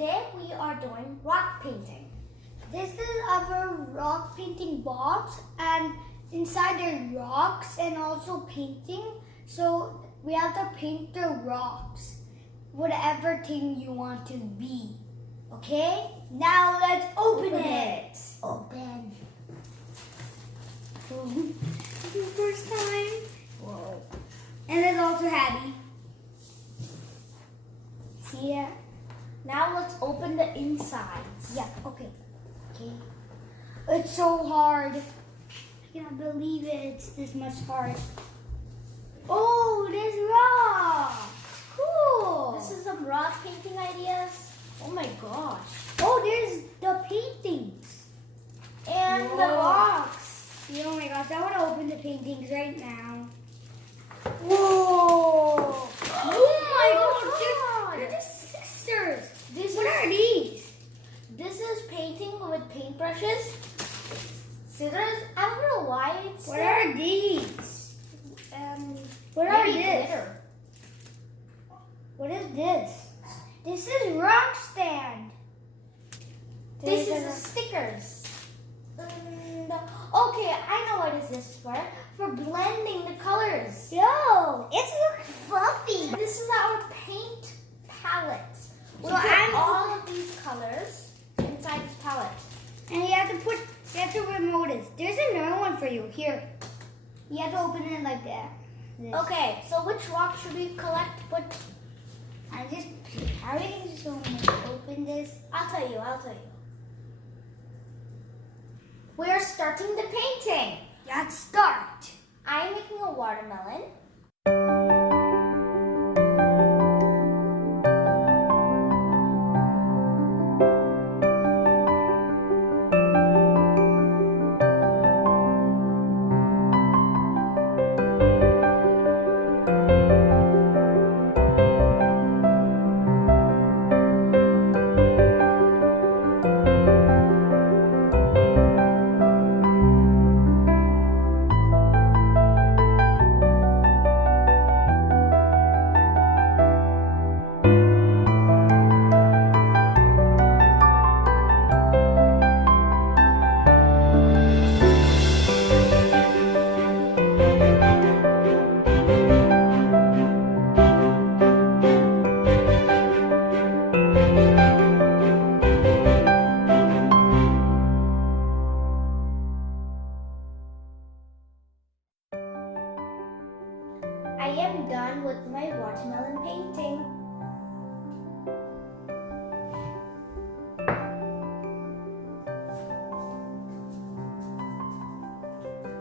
today we are doing rock painting. This is our rock painting box, and inside there are rocks and also painting. So we have to paint the rocks, whatever thing you want to be. Okay? Now let's open it. Open. This is the first time. Whoa. And it's also heavy. See ya. Now let's open the insides. Yeah, okay. Okay. It's so hard. I cannot believe it's this much hard. Oh, there's rocks. Cool. This is some rock painting ideas. Oh my gosh. Oh, there's the paintings. And Whoa. the rocks. Oh my gosh, I want to open the paintings right now. Whoa. Oh my gosh. They're just sisters. What are these? This is painting with paintbrushes. Scissors. I don't know why it's. What are these? What maybe are this? glitter. What is this? This is rock stand. This is the stickers. Okay, I know what is this for. For blending the colors. Yo, it's looks fluffy. This is our paint palettes. We So put all of these colors inside this palette. And you have to remote it. There's another one for you. Here. You have to open it like that. This. Okay, so which rock should we collect? Everything's so much. Open this. I'll tell you. We are starting the painting. Let's start. I'm making a watermelon. I am done with my watermelon painting.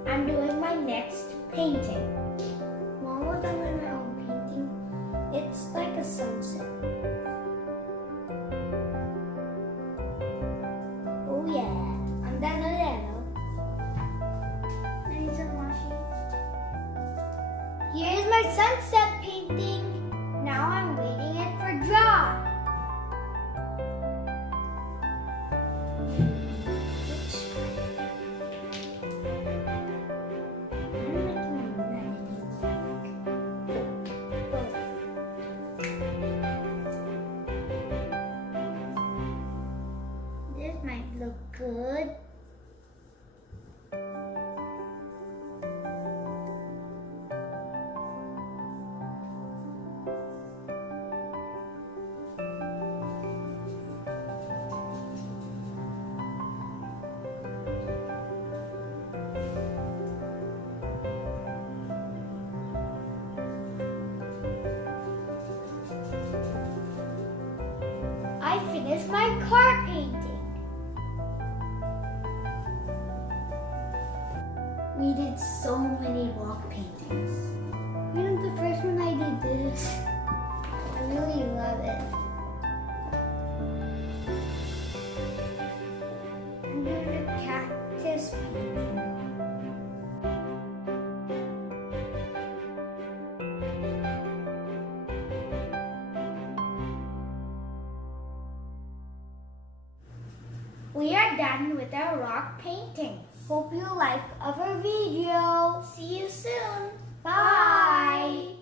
I'm doing my next painting. Mom was done with my own painting. It's like a sunset. Oh yeah. I'm done with that. I need some washi. Here's my sunset painting. Now I'm waiting it for dry. This might look good. I finished my car painting. We did so many rock paintings. You know, the first one I did this. I really love it. I'm doing a cactus painting. We are done with our rock paintings. Hope you like our video. See you soon. Bye.